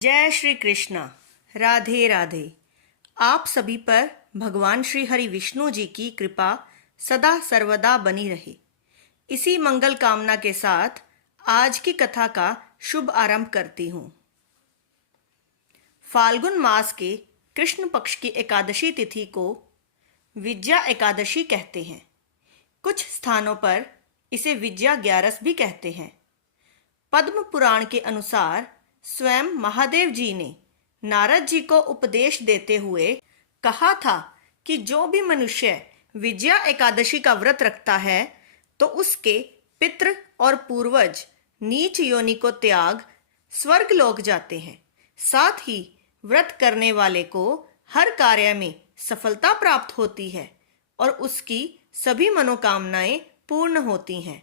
जय श्री कृष्णा। राधे राधे। आप सभी पर भगवान श्री हरि विष्णु जी की कृपा सदा सर्वदा बनी रहे, इसी मंगल कामना के साथ आज की कथा का शुभ आरंभ करती हूँ। फाल्गुन मास के कृष्ण पक्ष की एकादशी तिथि को विद्या एकादशी कहते हैं। कुछ स्थानों पर इसे विद्या ग्यारस भी कहते हैं। पद्म पुराण के अनुसार स्वयं महादेव जी ने नारद जी को उपदेश देते हुए कहा था कि जो भी मनुष्य विजया एकादशी का व्रत रखता है तो उसके पितृ और पूर्वज नीच योनि को त्याग स्वर्ग लोक जाते हैं। साथ ही व्रत करने वाले को हर कार्य में सफलता प्राप्त होती है और उसकी सभी मनोकामनाएं पूर्ण होती हैं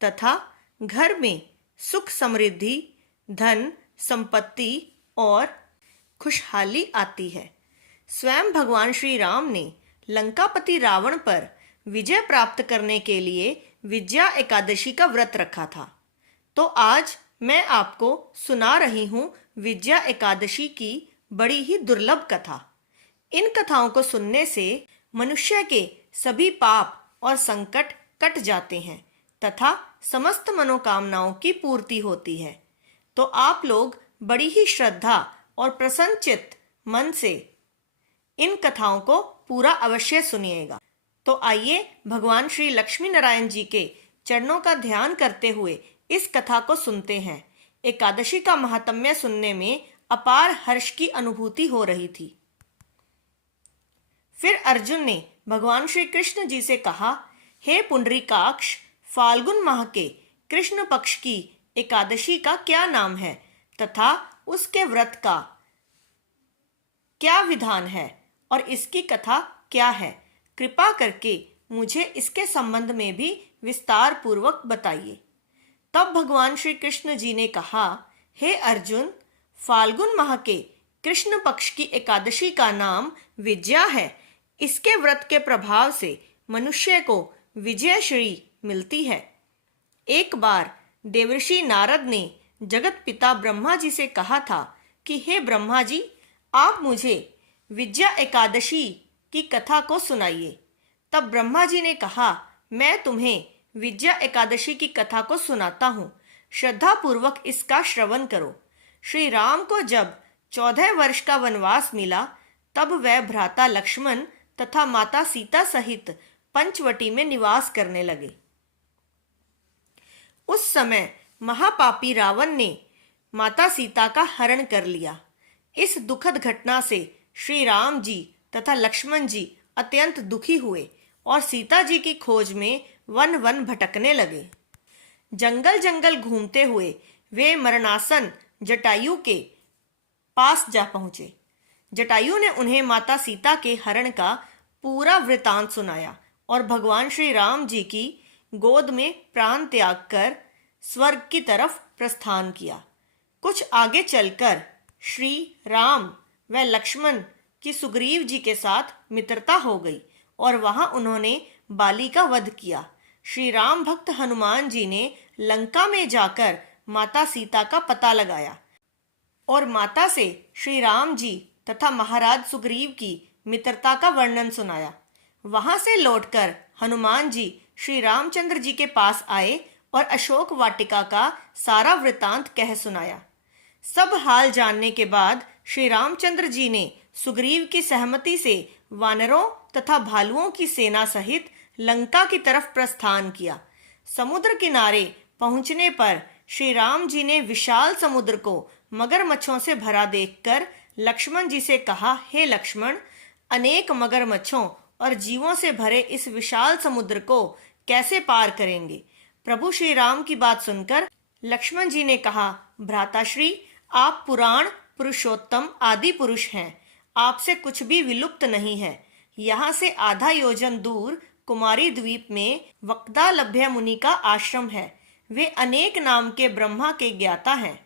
तथा घर में सुख समृद्धि, धन, संपत्ति और खुशहाली आती है। स्वयं भगवान श्री राम ने लंकापति रावण पर विजय प्राप्त करने के लिए विजया एकादशी का व्रत रखा था। तो आज मैं आपको सुना रही हूँ विजया एकादशी की बड़ी ही दुर्लभ कथा। इन कथाओं को सुनने से मनुष्य के सभी पाप और संकट कट जाते हैं तथा समस्त मनोकामनाओं की पूर्ति होती है। तो आप लोग बड़ी ही श्रद्धा और प्रसन्नचित्त मन से इन कथाओं को पूरा अवश्य सुनिएगा। तो आइए भगवान श्री लक्ष्मी नारायण जी के चरणों का ध्यान करते हुए इस कथा को सुनते हैं। एकादशी का महात्म्य सुनने में अपार हर्ष की अनुभूति हो रही थी। फिर अर्जुन ने भगवान श्री कृष्ण जी से कहा, हे पुंडरीकाक्ष, फाल्गुन माह के कृष्ण पक्ष की एकादशी का क्या नाम है तथा उसके व्रत का क्या विधान है और इसकी कथा क्या है? कृपा करके मुझे इसके संबंध में भी विस्तार पूर्वक बताइए। तब भगवान श्री कृष्ण जी ने कहा, हे अर्जुन, फाल्गुन माह के कृष्ण पक्ष की एकादशी का नाम विजया है। इसके व्रत के प्रभाव से मनुष्य को विजय श्री मिलती है। एक बार देवर्षि नारद ने जगत पिता ब्रह्मा जी से कहा था कि हे ब्रह्मा जी, आप मुझे विजया एकादशी की कथा को सुनाइए। तब ब्रह्मा जी ने कहा, मैं तुम्हें विजया एकादशी की कथा को सुनाता हूँ, श्रद्धा पूर्वक इसका श्रवण करो। श्री राम को जब 14 वर्ष का वनवास मिला तब वह भ्राता लक्ष्मण तथा माता सीता सहित पंचवटी में निवास करने लगे। उस समय महापापी रावण ने माता सीता का हरण कर लिया। इस दुखद घटना से श्री राम जी तथा लक्ष्मण जी अत्यंत दुखी हुए और सीता जी की खोज में वन वन भटकने लगे। जंगल जंगल घूमते हुए वे मरणासन जटायु के पास जा पहुंचे। जटायु ने उन्हें माता सीता के हरण का पूरा वृतांत सुनाया और भगवान श्री राम जी की गोद में प्राण त्याग कर स्वर्ग की तरफ प्रस्थान किया। कुछ आगे चलकर श्री राम व लक्ष्मण की सुग्रीव जी के साथ मित्रता हो गई और वहां उन्होंने बाली का वध किया। श्री राम भक्त हनुमान जी ने लंका में जाकर माता सीता का पता लगाया और माता से श्री राम जी तथा महाराज सुग्रीव की मित्रता का वर्णन सुनाया। वहां से लौटकर हनुमान जी श्री रामचंद्र जी के पास आए और अशोक वाटिका का सारा वृतांत कह सुनाया। सब हाल जानने के बाद श्री रामचंद्र जी ने सुग्रीव की सहमति से वानरों तथा भालुओं की सेना सहित लंका की तरफ प्रस्थान किया। समुद्र किनारे पहुंचने पर श्री राम जी ने विशाल समुद्र को मगरमच्छों से भरा देखकर लक्ष्मण जी से कहा, हे लक्ष्मण, अनेक मगरमच्छों और जीवों से भरे इस विशाल समुद्र को कैसे पार करेंगे? प्रभु श्री राम की बात सुनकर लक्ष्मण जी ने कहा, भ्राताश्री, आप पुराण पुरुषोत्तम आदि पुरुष हैं, आपसे कुछ भी विलुप्त नहीं है। यहाँ से आधा योजन दूर कुमारी द्वीप में वक्दालभ्य मुनि का आश्रम है। वे अनेक नाम के ब्रह्मा के ज्ञाता हैं।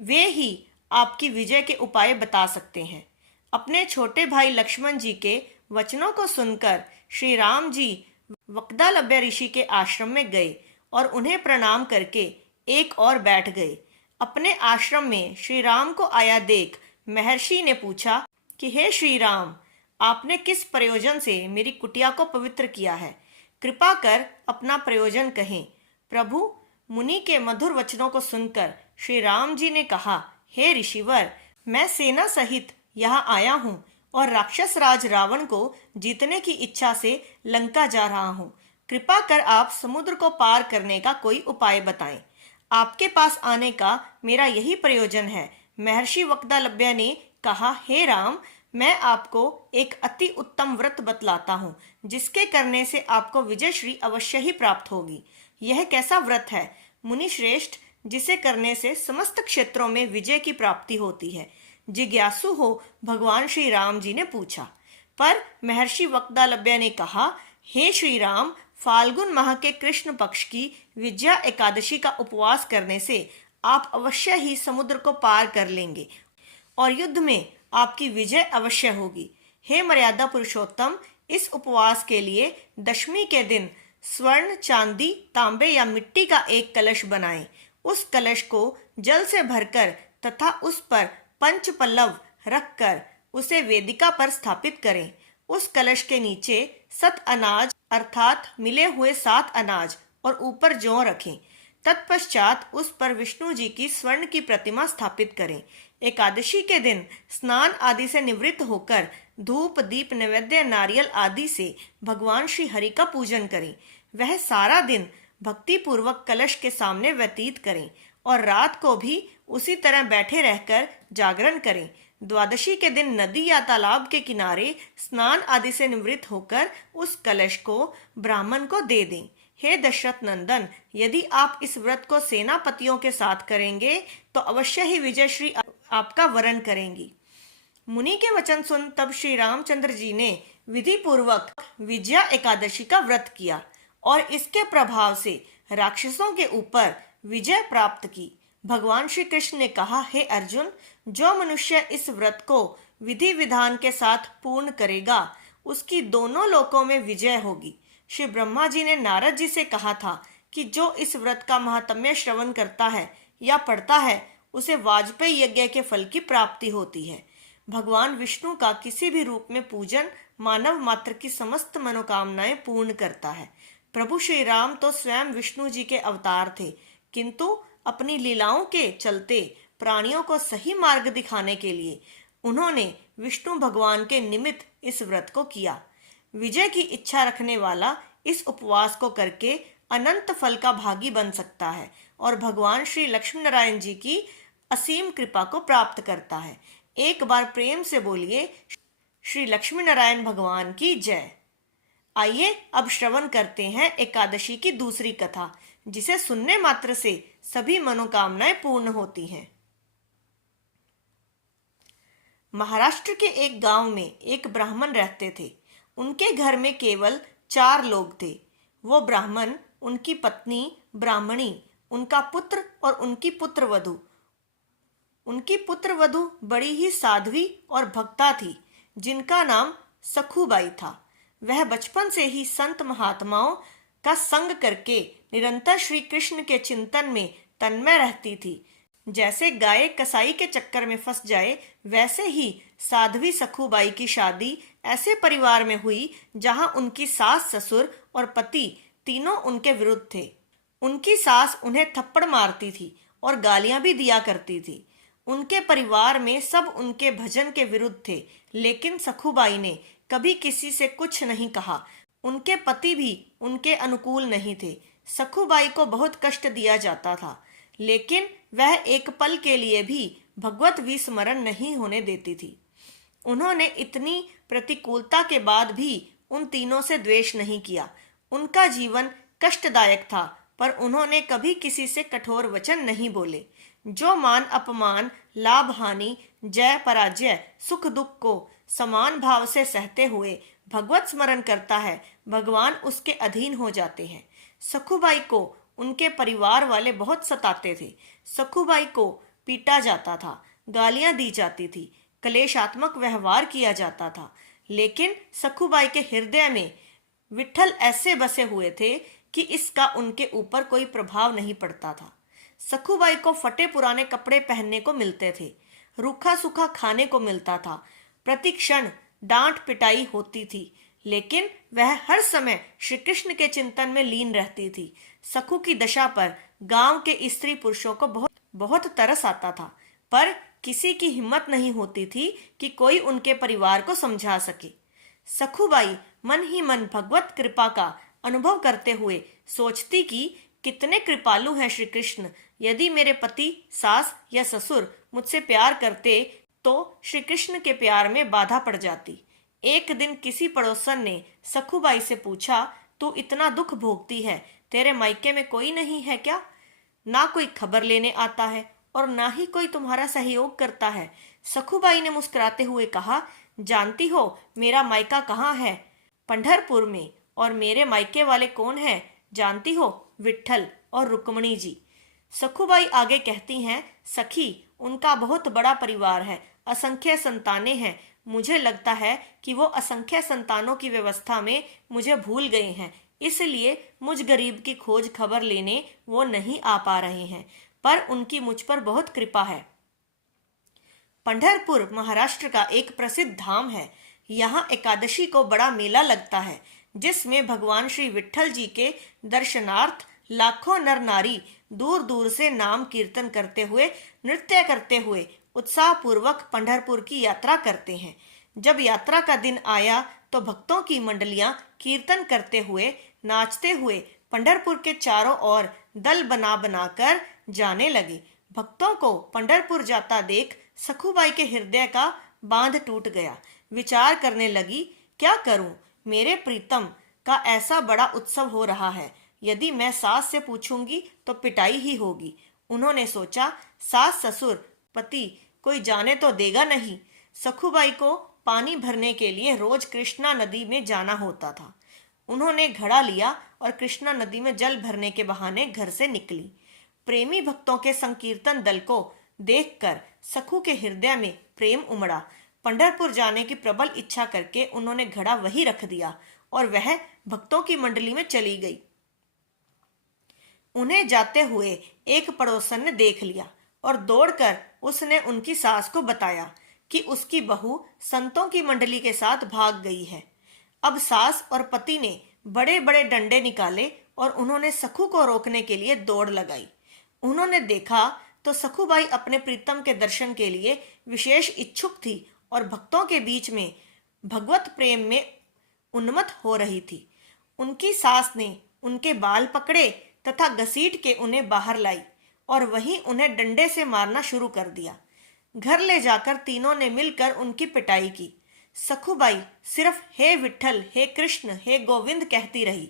वे ही आपकी विजय के उपाय बता सकते हैं। अपने छोटे भाई लक्ष्मण जी के वचनों को सुनकर श्री राम जी वक्दालभ्य ऋषि के आश्रम में गए और उन्हें प्रणाम करके एक और बैठ गए। अपने आश्रम में श्री राम को आया देख महर्षि ने पूछा कि हे श्री राम, आपने किस प्रयोजन से मेरी कुटिया को पवित्र किया है? कृपा कर अपना प्रयोजन कहें। प्रभु, मुनि के मधुर वचनों को सुनकर श्री राम जी ने कहा, हे ऋषिवर, मैं सेना सहित यहाँ आया हूँ और राक्षस राज रावण को जीतने की इच्छा से लंका जा रहा हूँ। कृपा कर आप समुद्र को पार करने का कोई उपाय बताएं। आपके पास आने का मेरा यही प्रयोजन है। महर्षि वक्दालभ्य ने कहा, हे राम, मैं आपको एक अति उत्तम व्रत बतलाता हूँ जिसके करने से आपको विजय श्री अवश्य ही प्राप्त होगी। यह कैसा व्रत है मुनि श्रेष्ठ, जिसे करने से समस्त क्षेत्रों में विजय की प्राप्ति होती है? जिज्ञासु हो भगवान श्री राम जी ने पूछा। पर महर्षि वक्दालभ्य ने कहा, हे श्री राम, फाल्गुन माह के कृष्ण पक्ष की विजया एकादशी का उपवास करने से आप अवश्य ही समुद्र को पार कर लेंगे और युद्ध में आपकी विजय अवश्य होगी। हे मर्यादा पुरुषोत्तम, इस उपवास के लिए दशमी के दिन स्वर्ण, चांदी, तांबे या मिट्टी का एक कलश बनाएं। उस कलश को जल से भरकर तथा उस पर पंच पल्लव रखकर उसे वेदिका पर स्थापित करें। उस कलश के नीचे 7 अनाज अर्थात मिले हुए 7 अनाज और ऊपर जौ रखें। तत्पश्चात उस पर विष्णु जी की स्वर्ण की प्रतिमा स्थापित करें। एकादशी के दिन स्नान आदि से निवृत्त होकर धूप, दीप, नैवेद्य, नारियल आदि से भगवान श्री हरि का पूजन करें। वह सारा दिन भक्ति पूर्वक कलश के सामने व्यतीत करें और रात को भी उसी तरह बैठे रहकर जागरण करें। द्वादशी के दिन नदी या तालाब के किनारे स्नान आदि से निवृत्त होकर उस कलश को ब्राह्मण को दे दें। हे दशरथ नंदन, यदि आप इस व्रत को सेनापतियों के साथ करेंगे तो अवश्य ही विजय श्री आपका वरण करेंगी। मुनि के वचन सुन तब श्री रामचंद्र जी ने विधि पूर्वक विजया एकादशी का व्रत किया और इसके प्रभाव से राक्षसों के ऊपर विजय प्राप्त की। भगवान श्री कृष्ण ने कहा, हे अर्जुन, जो मनुष्य इस व्रत को विधि विधान के साथ पूर्ण करेगा उसकी दोनों लोकों में विजय होगी। श्री ब्रह्मा जी ने नारद जी से कहा था कि जो इस व्रत का महात्म्य श्रवण करता है या पढ़ता है उसे वाजपेयी यज्ञ के फल की प्राप्ति होती है। भगवान विष्णु का किसी भी रूप में पूजन मानव मात्र की समस्त मनोकामनाएं पूर्ण करता है। प्रभु श्री राम तो स्वयं विष्णु जी के अवतार थे, किंतु अपनी लीलाओं के चलते प्राणियों को सही मार्ग दिखाने के लिए उन्होंने विष्णु भगवान के निमित्त इस व्रत को किया। विजय की इच्छा रखने वाला इस उपवास को करके अनंत फल का भागी बन सकता है और भगवान श्री लक्ष्मी नारायण जी की असीम कृपा को प्राप्त करता है। एक बार प्रेम से बोलिए, श्री लक्ष्मी नारायण भगवान की जय। आइए अब श्रवण करते हैं एकादशी की दूसरी कथा, जिसे सुनने मात्र से सभी मनोकामनाएं पूर्ण होती हैं। महाराष्ट्र के एक गांव में एक ब्राह्मण रहते थे। उनके घर में केवल 4 लोग थे। वो ब्राह्मण, उनकी पत्नी ब्राह्मणी, उनका पुत्र और उनकी पुत्रवधू। उनकी पुत्रवधू बड़ी ही साध्वी और भक्ता थी, जिनका नाम सखुबाई था। वह बचपन से ही संत महात्माओं का संग करके निरंतर श्री कृष्ण के चिंतन में तन्मय रहती थी। जैसे गाय कसाई के चक्कर में फंस जाए, वैसे ही साध्वी सखुबाई की शादी ऐसे परिवार में हुई जहां उनकी सास, ससुर और पति तीनों उनके विरुद्ध थे। उनकी सास उन्हें थप्पड़ मारती थी और गालियां भी दिया करती थी। उनके परिवार में सब उनके भजन के विरुद्ध थे, लेकिन सखुबाई ने कभी किसी से कुछ नहीं कहा। उनके पति भी उनके अनुकूल नहीं थे। सखुबाई को बहुत कष्ट दिया जाता था, लेकिन वह एक पल के लिए भी भगवत विस्मरण नहीं होने देती थी। उन्होंने इतनी प्रतिकूलता के बाद भी उन तीनों से द्वेष नहीं किया। उनका जीवन कष्टदायक था, पर उन्होंने कभी किसी से कठोर वचन नहीं बोले। जो मान अपमान, लाभ हानि, जय पराजय, सुख दुख को समान भाव से सहते हुए भगवत स्मरण करता है, भगवान उसके अधीन हो जाते हैं। सखुबाई को उनके परिवार वाले बहुत सताते थे। सखुबाई को पीटा जाता था, गालियां दी जाती थी, कलेशात्मक व्यवहार किया जाता था, लेकिन सखुबाई के हृदय में विठ्ठल ऐसे बसे हुए थे कि इसका उनके ऊपर कोई प्रभाव नहीं पड़ता था। सखूबाई को फटे पुराने कपड़े पहनने को मिलते थे, रूखा सूखा खाने को मिलता था, प्रति क्षण डांट पिटाई होती थी, लेकिन वह हर समय श्री कृष्ण के चिंतन में लीन रहती थी। सखू की दशा पर गांव के स्त्री पुरुषों को बहुत बहुत तरस आता था, पर किसी की हिम्मत नहीं होती थी कि कोई उनके परिवार को समझा सके। सखूबाई मन ही मन भगवत कृपा का अनुभव करते हुए सोचती कि कितने कृपालु हैं श्री कृष्ण। यदि मेरे पति, सास या ससुर मुझसे प्यार करते तो श्री कृष्ण के प्यार में बाधा पड़ जाती। एक दिन किसी पड़ोसन ने सखूबाई से पूछा, तू इतना दुख भोगती है, तेरे मायके में कोई नहीं है क्या? ना कोई खबर लेने आता है और ना ही कोई तुम्हारा सहयोग करता है। सखूबाई ने मुस्कुराते हुए कहा, जानती हो मेरा मायका कहाँ है? पंढरपुर में। और मेरे मायके वाले कौन हैं? जानती हो? विट्ठल और रुक्मणी जी। सखूबाई आगे कहती हैं, सखी, उनका बहुत बड़ा परिवार है, असंख्य संतानें हैं। मुझे लगता है कि वो असंख्य संतानों की व्यवस्था में मुझे भूल गए हैं, इसलिए मुझ गरीब की खोज खबर लेने वो नहीं आ पा रहे हैं, पर उनकी मुझ पर बहुत कृपा है। पंढरपुर महाराष्ट्र का एक प्रसिद्ध धाम है। यहाँ एकादशी को बड़ा मेला लगता है, जिसमें भगवान श्री विट्ठल जी के दर्शनार्थ लाखों नर नारी दूर दूर से नाम कीर्तन करते हुए, नृत्य करते हुए उत्साहपूर्वक पंढरपुर की यात्रा करते हैं। जब यात्रा का दिन आया तो भक्तों की मंडलियां कीर्तन करते हुए, नाचते हुए पंढरपुर के चारों ओर दल बना बनाकर जाने लगे। भक्तों को पंढरपुर जाता देख सखूबाई के हृदय का बांध टूट गया। विचार करने लगी, क्या करूं? मेरे प्रीतम का ऐसा बड़ा उत्सव हो रहा है, यदि मैं सास से पूछूंगी तो पिटाई ही होगी। उन्होंने सोचा, सास ससुर पति कोई जाने तो देगा नहीं। सखूबाई को पानी भरने के लिए रोज कृष्णा नदी में जाना होता था। उन्होंने घड़ा लिया और कृष्णा नदी में जल भरने के बहाने घर से निकली। प्रेमी भक्तों के संकीर्तन दल को देखकर सखू के हृदय में प्रेम उमड़ा। पंढरपुर जाने की प्रबल इच्छा करके उन्होंने घड़ा वहीं रख दिया और वह भक्तों की मंडली में चली गई। उन्हें जाते हुए एक पड़ोसन ने देख लिया और दौड़कर उसने उनकी सास को बताया कि उसकी बहू संतों की मंडली के साथ भाग गई है। अब सास और पति ने बड़े बड़े डंडे निकाले और उन्होंने सखू को रोकने के लिए दौड़ लगाई। उन्होंने देखा तो सखूबाई अपने प्रीतम के दर्शन के लिए विशेष इच्छुक थी और भक्तों के बीच में भगवत प्रेम में उन्मत्त हो रही थी। उनकी सास ने उनके बाल पकड़े तथा घसीट के उन्हें बाहर लाई और वहीं उन्हें डंडे से मारना शुरू कर दिया। घर ले जाकर तीनों ने मिलकर उनकी पिटाई की। सखूबाई सिर्फ हे विट्ठल, हे कृष्ण, हे गोविंद कहती रही।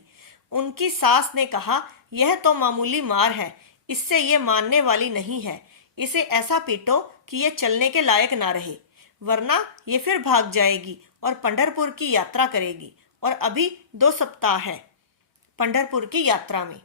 उनकी सास ने कहा, यह तो मामूली मार है, इससे ये मानने वाली नहीं है। इसे ऐसा पीटो कि ये चलने के लायक ना रहे, वरना ये फिर भाग जाएगी और पंढरपुर की यात्रा करेगी। और अभी 2 सप्ताह है पंढरपुर की यात्रा में।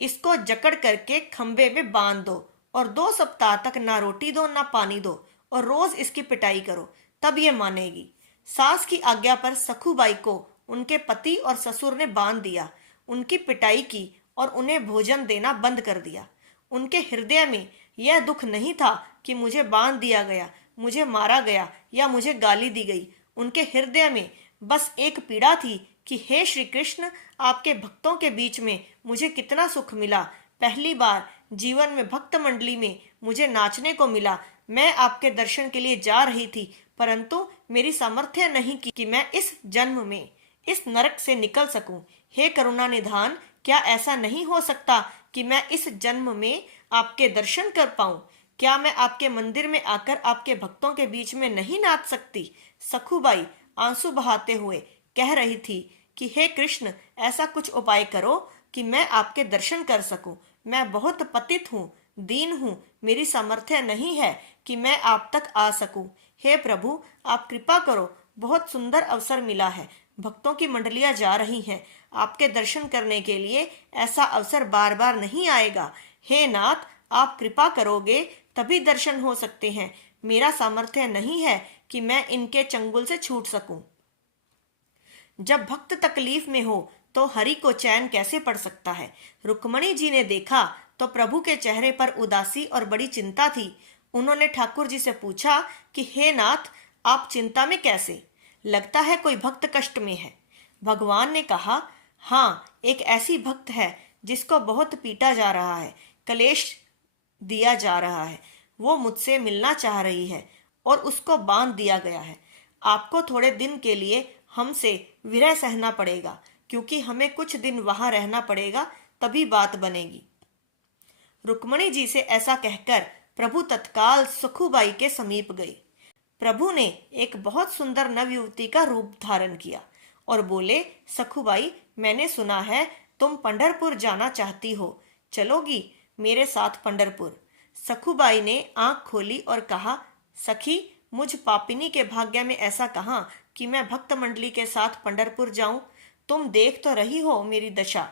इसको जकड़ करके खंबे में बांध दो और 2 सप्ताह तक ना रोटी दो ना पानी दो और रोज इसकी पिटाई करो, तब ये मानेगी। सास की आज्ञा पर सखूबाई को उनके पति और ससुर ने बांध दिया, उनकी पिटाई की और उन्हें भोजन देना बंद कर दिया। उनके हृदय में यह दुख नहीं था कि मुझे बांध दिया गया, मुझे मारा गया या मुझे गाली दी गई। उनके हृदय में बस एक पीड़ा थी कि हे श्री कृष्ण, आपके भक्तों के बीच में मुझे कितना सुख मिला। पहली बार जीवन में भक्त मंडली में मुझे नाचने को मिला। मैं आपके दर्शन के लिए जा रही थी, परंतु मेरी सामर्थ्य नहीं की कि मैं इस जन्म में इस नरक से निकल सकूं। हे करुणा निधान, क्या ऐसा नहीं हो सकता कि मैं इस जन्म में आपके दर्शन कर पाऊं? क्या मैं आपके मंदिर में आकर आपके भक्तों के बीच में नहीं नाच सकती? सखूबाई आंसू बहाते हुए कह रही थी कि हे कृष्ण, ऐसा कुछ उपाय करो कि मैं आपके दर्शन कर सकूं। मैं बहुत पतित हूँ, दीन हूँ, मेरी सामर्थ्य नहीं है कि मैं आप तक आ सकूं। हे प्रभु, आप कृपा करो, बहुत सुंदर अवसर मिला है, भक्तों की मंडलियां जा रही हैं, आपके दर्शन करने के लिए ऐसा अवसर बार बार नहीं आएगा। हे नाथ, आप कृपा करोगे तभी दर्शन हो सकते हैं। मेरा सामर्थ्य नहीं है कि मैं इनके चंगुल से छूट सकूं। जब भक्त तकलीफ में हो तो हरि को चैन कैसे पड़ सकता है? रुक्मणी जी ने देखा तो प्रभु के चेहरे पर उदासी और बड़ी चिंता थी। उन्होंने ठाकुर जी से पूछा कि हे नाथ, आप चिंता में कैसे? लगता है कोई भक्त कष्ट में है। भगवान ने कहा, हाँ, एक ऐसी भक्त है जिसको बहुत पीटा जा रहा है, कलेश दिया जा रहा है। वो मुझसे मिलना चाह रही है और उसको बांध दिया गया है। आपको थोड़े दिन के लिए हमसे विरह सहना पड़ेगा, क्योंकि हमें कुछ दिन वहां रहना पड़ेगा, तभी बात बनेगी। रुक्मणी जी से ऐसा कहकर प्रभु तत्काल सखुबाई के समीप गए। प्रभु ने एक बहुत सुंदर नवयुवती का रूप धारण किया और बोले, सखुबाई, मैंने सुना है तुम पंढरपुर जाना चाहती हो, चलोगी मेरे साथ पंढरपुर? सखुबाई ने आंख खोली और कहा, सखी, मुझ पापिनी के भाग्य में ऐसा कहाँ कि मैं भक्त मंडली के साथ पंढरपुर जाऊं? तुम देख तो रही हो मेरी दशा।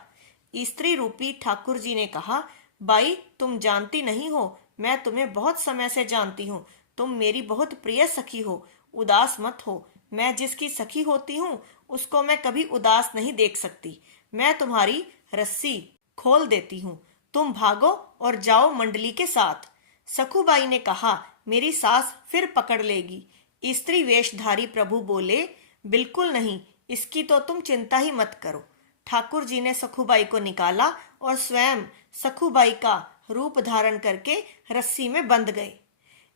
स्त्री रूपी ठाकुर जी ने कहा, बाई, तुम जानती नहीं हो, मैं तुम्हें बहुत समय से जानती हूँ। तुम मेरी बहुत प्रिय सखी हो, उदास मत हो। मैं जिसकी सखी होती हूँ उसको मैं कभी उदास नहीं देख सकती। मैं तुम्हारी रस्सी खोल देती हूँ, तुम भागो और जाओ मंडली के साथ। सखुबाई ने कहा, मेरी सास फिर पकड़ लेगी। स्त्री वेशधारी प्रभु बोले, बिल्कुल नहीं, इसकी तो तुम चिंता ही मत करो। ठाकुर जी ने सखुबाई को निकाला और स्वयं सखुबाई का रूप धारण करके रस्सी में बंध गए।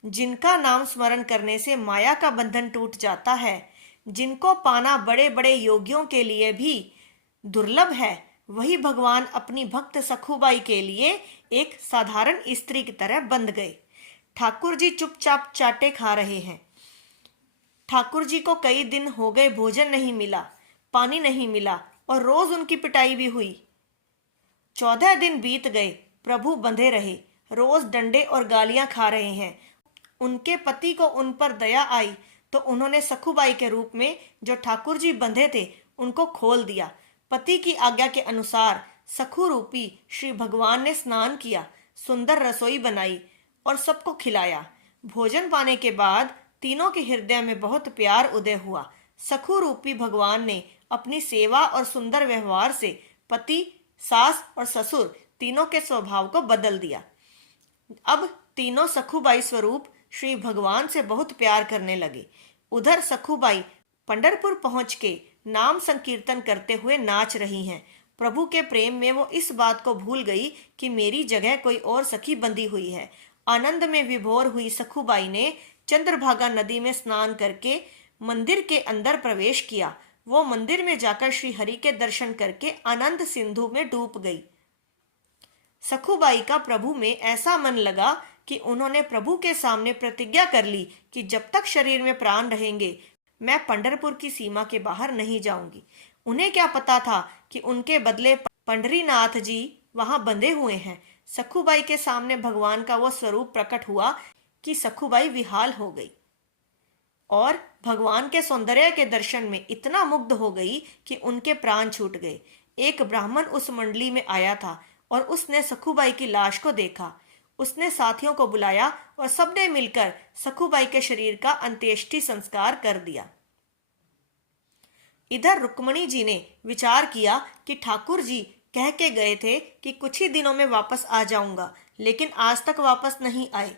जिनका नाम स्मरण करने से माया का बंधन टूट जाता है, जिनको पाना बड़े बड़े योगियों के लिए भी दुर्लभ है, वही भगवान अपनी भक्त सखुबाई के लिए एक साधारण स्त्री की तरह बंध गए। ठाकुर जी चुपचाप चाटे खा रहे हैं। ठाकुर जी को कई दिन हो गए भोजन नहीं मिला, पानी नहीं मिला और रोज उनकी पिटाई भी हुई। 14 दिन बीत गए, प्रभु बंधे रहे, रोज डंडे और गालियां खा रहे हैं। उनके पति को उन पर दया आई तो उन्होंने सखुबाई के रूप में जो ठाकुर जी बंधे थे उनको खोल दिया। पति की आज्ञा के अनुसार सखु रूपी श्री भगवान ने स्नान किया, सुंदर रसोई बनाई और सबको खिलाया। भोजन पाने के बाद तीनों के हृदय में बहुत प्यार उदय हुआ। सखु रूपी भगवान ने अपनी सेवा और सुंदर व्यवहार से पति, सास और ससुर तीनों के स्वभाव को बदल दिया। अब तीनों सखुबाई स्वरूप श्री भगवान से बहुत प्यार करने लगे। उधर सखुबाई पंढरपुर पहुंच के नाम संकीर्तन करते हुए नाच रही हैं। प्रभु के प्रेम में वो इस बात को भूल गई कि मेरी जगह कोई और सखी बंधी हुई है। आनंद में विभोर हुई सखुबाई ने चंद्रभागा नदी में स्नान करके मंदिर के अंदर प्रवेश किया। वो मंदिर में जाकर श्री हरि के दर्शन करके आनंद सिंधु में डूब गई। सखुबाई का प्रभु में ऐसा मन लगा कि उन्होंने प्रभु के सामने प्रतिज्ञा कर ली कि जब तक शरीर में प्राण रहेंगे मैं पंढरपुर की सीमा के बाहर नहीं जाऊंगी। उन्हें क्या पता था कि उनके बदले पंढरीनाथ जी वहां बंधे हुए हैं। सखुबाई के सामने भगवान का वो स्वरूप प्रकट हुआ कि सखुबाई विहाल हो गई और भगवान के सौंदर्य के दर्शन में इतना मुग्ध हो गई कि उनके प्राण छूट गए। एक ब्राह्मण उस मंडली में आया था और उसने सखुबाई की लाश को देखा। उसने साथियों को बुलाया और सबने मिलकर सखुबाई के शरीर का अंत्येष्टि संस्कार कर दिया। इधर रुक्मणी जी ने विचार किया कि ठाकुर जी कह के गए थे कि कुछ ही दिनों में वापस आ जाऊंगा, लेकिन आज तक वापस नहीं आए।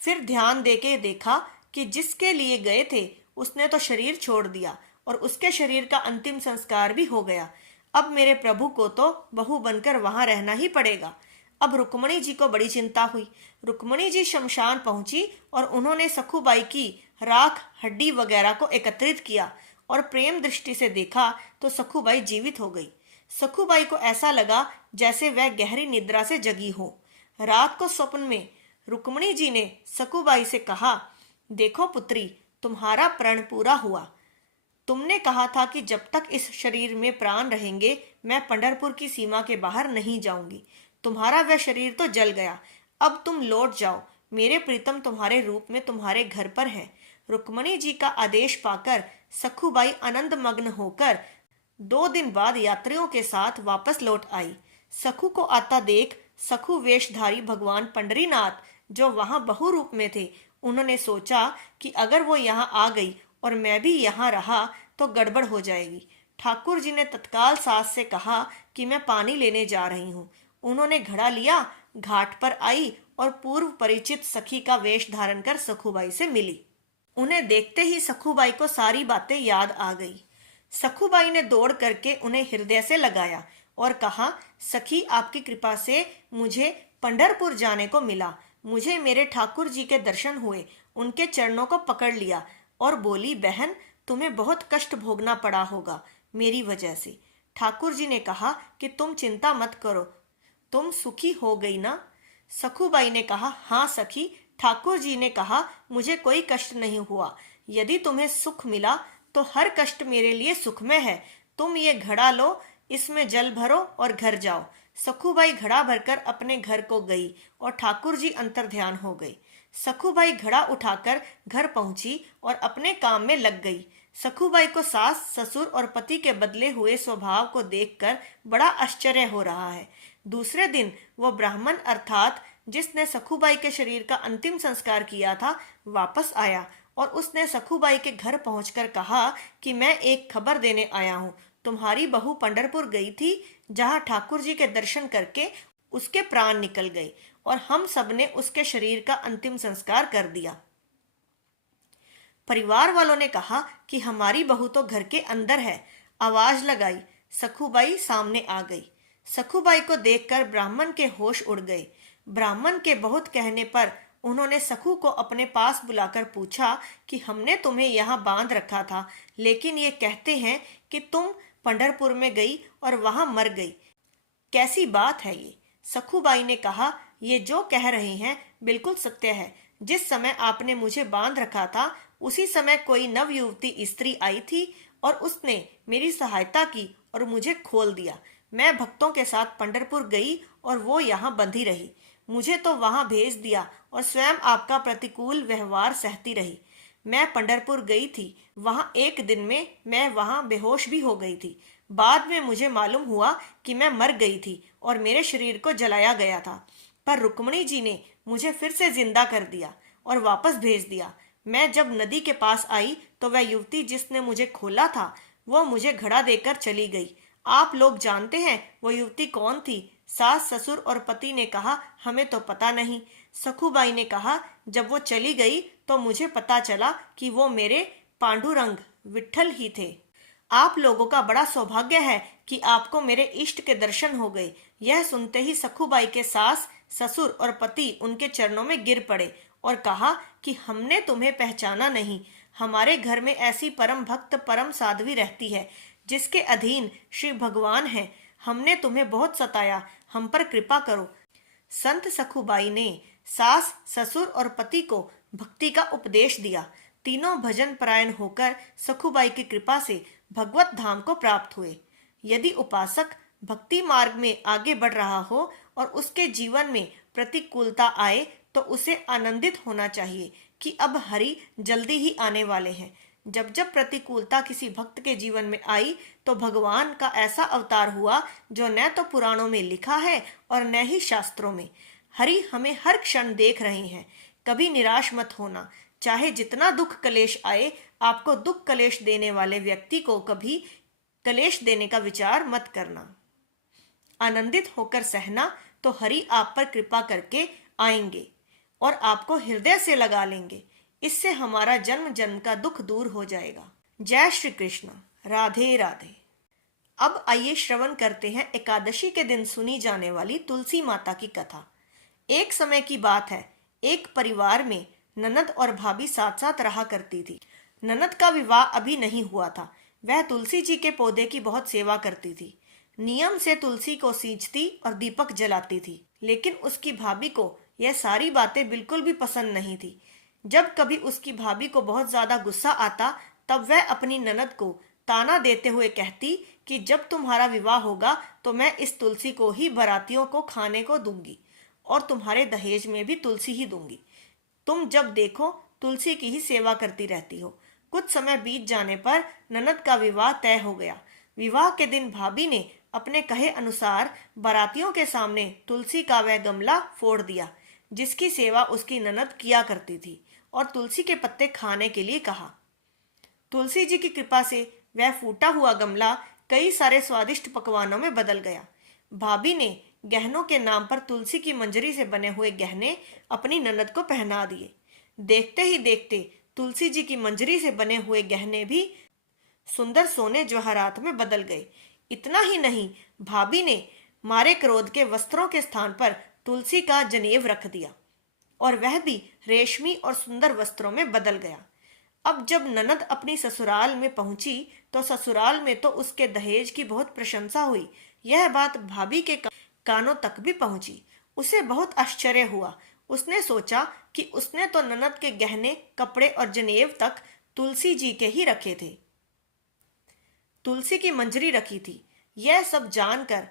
फिर ध्यान देके देखा कि जिसके लिए गए थे उसने तो शरीर छोड़ दिया और उसके शरीर का अंतिम संस्कार भी हो गया। अब मेरे प्रभु को तो बहू बनकर वहां रहना ही पड़ेगा। अब रुक्मणी जी को बड़ी चिंता हुई। रुक्मणी जी शमशान पहुंची और उन्होंने सखुबाई की राख, हड्डी वगैरह को एकत्रित किया और प्रेम दृष्टि से देखा तो सखुबाई जीवित हो गई। सखुबाई को ऐसा लगा जैसे वह गहरी निद्रा से जगी हो। रात को स्वप्न में रुक्मणी जी ने सखुबाई से कहा, देखो पुत्री, तुम्हारा प्रण पूरा हुआ। तुमने कहा था कि जब तक इस शरीर में प्राण रहेंगे मैं पंढरपुर की सीमा के बाहर नहीं जाऊंगी। तुम्हारा वह शरीर तो जल गया, अब तुम लौट जाओ। मेरे प्रीतम तुम्हारे रूप में तुम्हारे घर पर है। रुक्मणी जी का आदेश पाकर सखुबाई आनंद मग्न होकर 2 दिन बाद यात्रियों के साथ वापस लौट आई। सखु को आता देख सखु वेशधारी भगवान पंढरीनाथ जो वहां बहु रूप में थे, उन्होंने सोचा कि अगर वो यहाँ आ गई और मैं भी यहाँ रहा तो गड़बड़ हो जाएगी। ठाकुर जी ने तत्काल सास से कहा कि मैं पानी लेने जा रही हूँ। उन्होंने घड़ा लिया घाट पर आई और पूर्व परिचित सखी का वेश धारण कर सखुबाई से मिली। उन्हें देखते ही सखुबाई को सारी बातें याद आ गई। सखुबाई ने दौड़ करके उन्हें हृदय से लगाया और कहा, सखी, आपकी कृपा से मुझे पंढरपुर जाने को मिला। मुझे मेरे ठाकुर जी के दर्शन हुए, उनके चरणों को पकड़ लिया और बोली, बहन, तुम्हें बहुत कष्ट भोगना पड़ा होगा मेरी वजह से। ठाकुर जी ने कहा कि तुम चिंता मत करो, तुम सुखी हो गई ना। सखुबाई ने कहा, हाँ सखी, ठाकुर जी ने कहा मुझे कोई कष्ट नहीं हुआ। यदि तुम्हें सुख मिला तो हर कष्ट मेरे लिए सुखमय है। तुम ये घड़ा लो, इसमें जल भरो और घर जाओ। सखुबाई घड़ा भरकर अपने घर को गई और ठाकुर जी अंतर्ध्यान हो गई। सखुबाई घड़ा उठाकर घर पहुंची और अपने काम में लग गई। सखुबाई को सास, ससुर और पति के बदले हुए स्वभाव को देखकर बड़ा आश्चर्य हो रहा है। दूसरे दिन वो ब्राह्मण अर्थात जिसने सखुबाई के शरीर का अंतिम संस्कार किया था वापस आया और उसने सखुबाई के घर पहुंचकर कहा कि मैं एक खबर देने आया हूँ। तुम्हारी बहू पंढरपुर गई थी, जहाँ ठाकुर जी के दर्शन करके उसके प्राण निकल गए और हम सब ने उसके शरीर का अंतिम संस्कार कर दिया। परिवार वालों ने कहा कि हमारी बहू तो घर के अंदर है। आवाज लगाई, सखुबाई सामने आ गई। सखुबाई को देखकर ब्राह्मण के होश उड़ गए। ब्राह्मण के बहुत कहने पर उन्होंने सखु को अपने पास बुलाकर पूछा कि हमने तुम्हें यहाँ बांध रखा था, लेकिन ये कहते हैं कि तुम पंढरपुर में गई और वहां मर गई। कैसी बात है ये? सखुबाई ने कहा, ये जो कह रहे हैं बिल्कुल सत्य है। जिस समय आपने मुझे बांध रखा था उसी समय कोई नव युवती स्त्री आई थी और उसने मेरी सहायता की और मुझे खोल दिया। मैं भक्तों के साथ पंढरपुर गई और वो यहाँ बंधी रही। मुझे तो वहां भेज दिया और स्वयं आपका प्रतिकूल व्यवहार सहती रही। मैं पंढरपुर गई थी, वहां एक दिन में मैं वहां बेहोश भी हो गई थी। बाद में मुझे मालूम हुआ कि मैं मर गई थी और मेरे शरीर को जलाया गया था, पर रुक्मणी जी ने मुझे फिर से जिंदा कर दिया और वापस भेज दिया। मैं जब नदी के पास आई तो वह युवती जिसने मुझे खोला था वो मुझे घड़ा देकर चली गई। आप लोग जानते हैं वो युवती कौन थी? सास, ससुर और पति ने कहा, हमें तो पता नहीं। सखुबाई ने कहा, जब वो चली गई तो मुझे पता चला कि वो मेरे पांडुरंग विट्ठल ही थे। आप लोगों का बड़ा सौभाग्य है कि आपको मेरे इष्ट के दर्शन हो गए। यह सुनते ही सखुबाई के सास, ससुर और पति उनके चरणों में गिर पड़े और कहा कि हमने तुम्हें पहचाना नहीं। हमारे घर में ऐसी परम भक्त, परम साध्वी रहती है जिसके अधीन श्री भगवान हैं। हमने तुम्हें बहुत सताया, हम पर कृपा करो। संत सखुबाई ने सास, ससुर और पति को भक्ति का उपदेश दिया। तीनों भजन परायण होकर सखुबाई की कृपा से भगवत धाम को प्राप्त हुए। यदि उपासक भक्ति मार्ग में आगे बढ़ रहा हो और उसके जीवन में प्रतिकूलता आए तो उसे आनंदित होना चाहिए कि अब हरि जल्दी ही आने वाले हैं। जब जब प्रतिकूलता किसी भक्त के जीवन में आई तो भगवान का ऐसा अवतार हुआ जो न तो पुराणों में लिखा है और न ही शास्त्रों में। हरि हमें हर क्षण देख रहे हैं। कभी निराश मत होना। चाहे जितना दुख कलेश आए, आपको दुख कलेश देने वाले व्यक्ति को कभी कलेश देने का विचार मत करना। आनंदित होकर सहना, तो हरि आप पर कृपा करके आएंगे और आपको हृदय से लगा लेंगे। इससे हमारा जन्म जन्म का दुख दूर हो जाएगा। जय श्री कृष्ण। राधे राधे। अब आइए श्रवण करते हैं एकादशी के दिन सुनी जाने वाली तुलसी माता की कथा। एक समय की बात है, एक परिवार में ननद और भाभी साथ साथ रहा करती थी। ननद का विवाह अभी नहीं हुआ था। वह तुलसी जी के पौधे की बहुत सेवा करती थी। नियम से तुलसी को सींचती और दीपक जलाती थी, लेकिन उसकी भाभी को यह सारी बातें बिल्कुल भी पसंद नहीं थी। जब कभी उसकी भाभी को बहुत ज्यादा गुस्सा आता तब वह अपनी ननद को ताना देते हुए कहती कि जब तुम्हारा विवाह होगा तो मैं इस तुलसी को ही बारातियों को खाने को दूंगी और तुम्हारे दहेज में भी तुलसी ही दूंगी। तुम जब देखो तुलसी की ही सेवा करती रहती हो। कुछ समय बीत जाने पर ननद का विवाह तय हो गया। विवाह के दिन भाभी ने अपने कहे अनुसार बारातियों के सामने तुलसी का वह गमला फोड़ दिया जिसकी सेवा उसकी ननद किया करती थी और तुलसी के पत्ते खाने के लिए कहा। तुलसी जी की कृपा से वह फूटा हुआ गमला कई सारे स्वादिष्ट पकवानों में बदल गया। भाभी ने गहनों के नाम पर तुलसी की मंजरी से बने हुए गहने अपनी ननद को पहना दिए। देखते ही देखते तुलसी जी की मंजरी से बने हुए गहने भी सुंदर सोने जवाहरात में बदल गए। इतना ही नहीं, भाभी ने मारे क्रोध के वस्त्रों के स्थान पर तुलसी का जनेव रख दिया और वह भी रेशमी और सुंदर वस्त्रों में बदल गया। अब जब ननद अपनी ससुराल में पहुंची तो ससुराल में तो उसके दहेज की बहुत प्रशंसा हुई। यह बात भाभी के कानों तक भी पहुंची। उसे बहुत आश्चर्य हुआ। उसने सोचा कि उसने तो ननद के गहने, कपड़े और जनेव तक तुलसी जी के ही रखे थे, तुलसी की मंजरी रखी थी। यह सब जानकर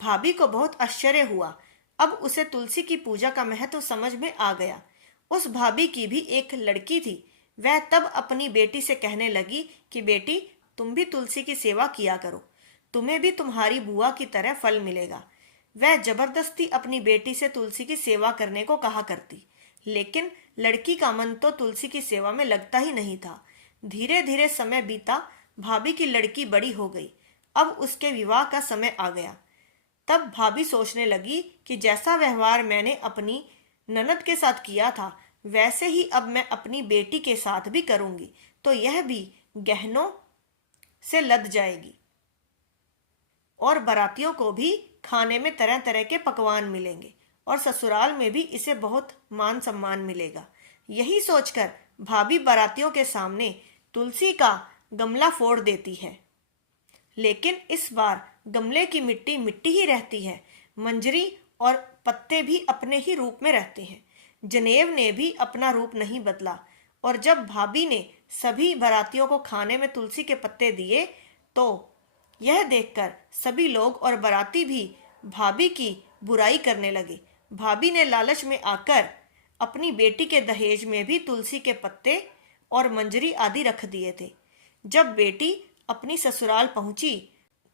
भाभी को बहुत आश्चर्य हुआ। अब उसे तुलसी की पूजा का महत्व समझ में आ गया। उस भाभी की भी एक लड़की थी। वह तब अपनी बेटी से कहने लगी कि बेटी, तुम भी तुलसी की सेवा किया करो, तुम्हें भी तुम्हारी बुआ की तरह फल मिलेगा। वह जबरदस्ती अपनी बेटी से तुलसी की सेवा करने को कहा करती, लेकिन लड़की का मन तो तुलसी की सेवा में लगता ही नहीं था। धीरे धीरे समय बीता। भाभी की लड़की बड़ी हो गई। अब उसके विवाह का समय आ गया। तब भाभी सोचने लगी कि जैसा व्यवहार मैंने अपनी ननद के साथ किया था, वैसे ही अब मैं अपनी बेटी के साथ भी करूंगी, तो यह भी गहनों से लद जाएगी और बारातियों को भी खाने में तरह तरह के पकवान मिलेंगे और ससुराल में भी इसे बहुत मान सम्मान मिलेगा। यही सोचकर भाभी बारातियों के सामने तुलसी का गमला फोड़ देती है, लेकिन इस बार गमले की मिट्टी मिट्टी ही रहती है। मंजरी और पत्ते भी अपने ही रूप में रहते हैं। जनेव ने भी अपना रूप नहीं बदला। और जब भाभी ने सभी बारातियों को खाने में तुलसी के पत्ते दिए तो यह देखकर सभी लोग और बाराती भी भाभी की बुराई करने लगे। भाभी ने लालच में आकर अपनी बेटी के दहेज में भी तुलसी के पत्ते और मंजरी आदि रख दिए थे। जब बेटी अपनी ससुराल पहुंची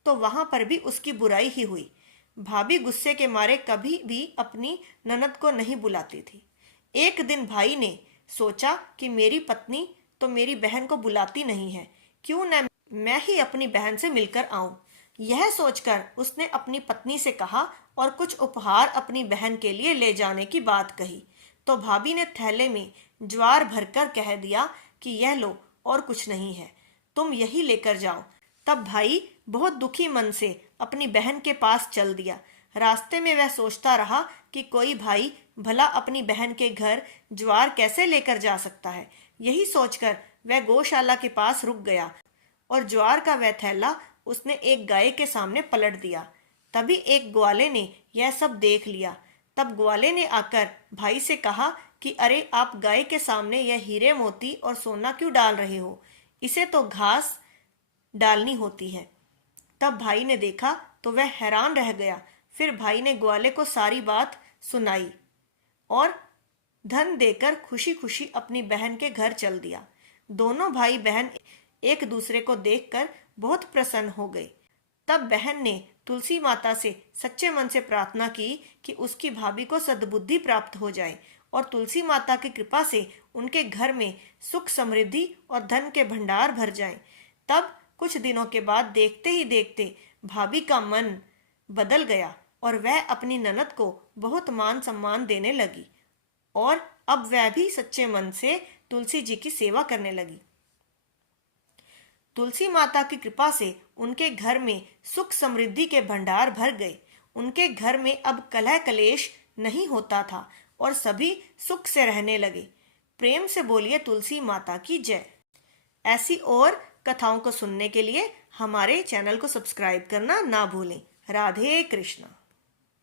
तो वहां पर भी उसकी बुराई ही हुई। भाभी गुस्से के मारे कभी भी अपनी ननद को नहीं बुलाती थी। एक दिन भाई ने सोचा कि मेरी पत्नी तो मेरी बहन को बुलाती नहीं है, क्यों न मैं ही अपनी बहन से मिलकर आऊं। यह सोचकर उसने अपनी पत्नी से कहा और कुछ उपहार अपनी बहन के लिए ले जाने की बात कही। तो भाभी ने थैले में ज्वार भरकर कह दिया कि यह लो और कुछ नहीं है, तुम यही लेकर जाओ। तब भाई बहुत दुखी मन से अपनी बहन के पास चल दिया। रास्ते में वह सोचता रहा कि कोई भाई भला अपनी बहन के घर ज्वार कैसे लेकर जा सकता है। यही सोचकर वह गौशाला के पास रुक गया और ज्वार का वह थैला उसने एक गाय के सामने पलट दिया। तभी एक ग्वाले ने यह सब देख लिया। तब ग्वाले ने आकर भाई से कहा कि अरे, आप गाय के सामने यह हीरे मोती और सोना क्यों डाल रहे हो? इसे तो घास डालनी होती है। तब भाई ने देखा तो वह हैरान रह गया। फिर भाई ने ग्वाले को सारी बात सुनाई और धन देकर खुशी खुशी अपनी बहन के घर चल दिया। दोनों भाई बहन एक दूसरे को देखकर बहुत प्रसन्न हो गए। तब बहन ने तुलसी माता से सच्चे मन से प्रार्थना की कि उसकी भाभी को सद्बुद्धि प्राप्त हो जाए और तुलसी माता की कृपा से उनके घर में सुख समृद्धि और धन के भंडार भर जाएं। तब कुछ दिनों के बाद देखते ही देखते भाभी का मन बदल गया और वह अपनी ननद को बहुत मान सम्मान देने लगी और अब वह भी सच्चे मन से तुलसी जी की सेवा करने लगी। तुलसी माता की कृपा से उनके घर में सुख समृद्धि के भंडार भर गए। उनके घर में अब कलह कलेश नहीं होता था और सभी सुख से रहने लगे। प्रेम से बोलिए तुलसी माता की जय। ऐसी और कथाओं को सुनने के लिए हमारे चैनल को सब्सक्राइब करना ना भूलें। राधे कृष्णा।